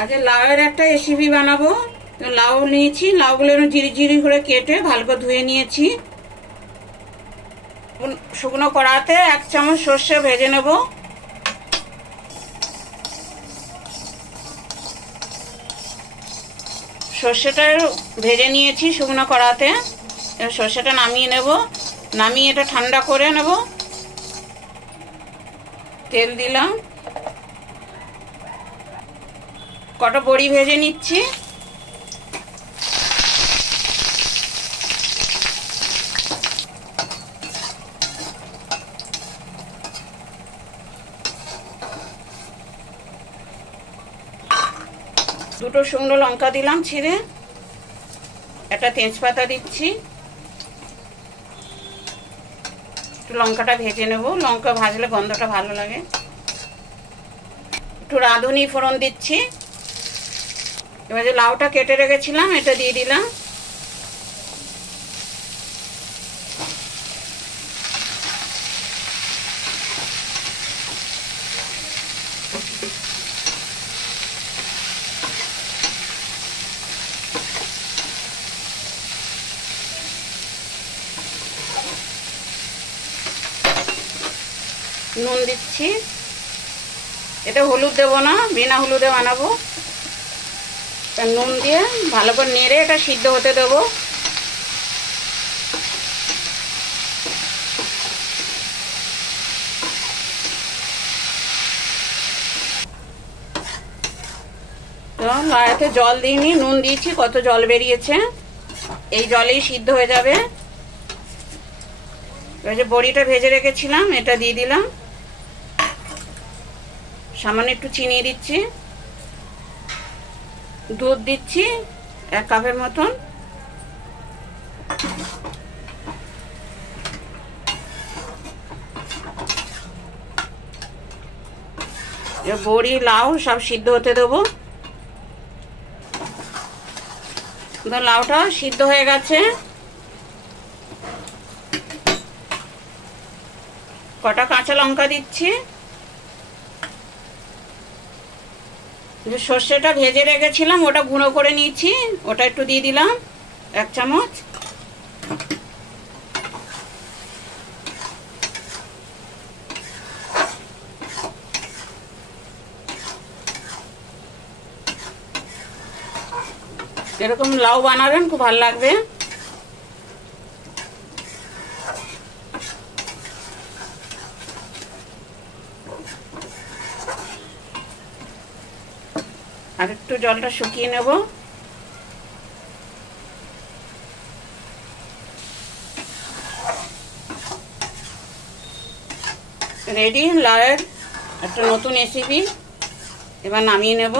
আচ্ছা, লাউয়ের একটা রেসিপি বানাবো। লাউ নিয়েছি, লাউগুলো ঝিরি ঝিরি করে কেটে ভালো করে ধুয়ে নিয়েছি। শুকনো কড়াতে 1 চামচ সর্ষে ভেজে নেব। সর্ষেটা ভেজে নিয়েছি শুকনো কড়াতে। এবার সর্ষেটা নামিয়ে নেব, নামিয়ে এটা ঠান্ডা করে নেব। তেল দিলাম, কটা বড়ি ভেজে নিচ্ছি। দুটো শুকনো লঙ্কা দিলাম ছিঁড়ে, একটা তেজপাতা দিচ্ছি। একটু লঙ্কাটা ভেজে নেব, লঙ্কা ভাজলে গন্ধটা ভালো লাগে। একটু রাঁধুনি ফোড়ন দিচ্ছি। এবার যে লাউটা কেটে রেখেছিলাম এটা দিয়ে দিলাম। নুন দিচ্ছি। এটা হলুদ দেবো না, বিনা হলুদে বানাবো। নুন দিয়ে ভালো করে নেড়ে এটা সিদ্ধ হতে দেবো। লাউতে জল দিইনি, নুন দিয়েছি, কত জল বেরিয়েছে। এই জলেই সিদ্ধ হয়ে যাবে। এবার যে বড়িটা ভেজে রেখেছিলাম এটা দিয়ে দিলাম। সামান্য একটু চিনি দিচ্ছি, দুধ দিচ্ছি 1 কাপের মতন। বড়ি লাউ সব সিদ্ধ হতে দেবো। লাউটা সিদ্ধ হয়ে গেছে। কটা কাঁচা লঙ্কা দিচ্ছি। যে সর্ষেটা ভেজে রেখেছিলাম ওটা গুঁড়ো করে নিয়েছি, ওটা একটু দিয়ে দিলাম 1 চামচ। এরকম লাউ বানাবেন, খুব ভালো লাগবে। আর একটু জলটা শুকিয়ে নেব। রেডি লাউয়ের একটা নতুন রেসিপি। এবার নামিয়ে নেব।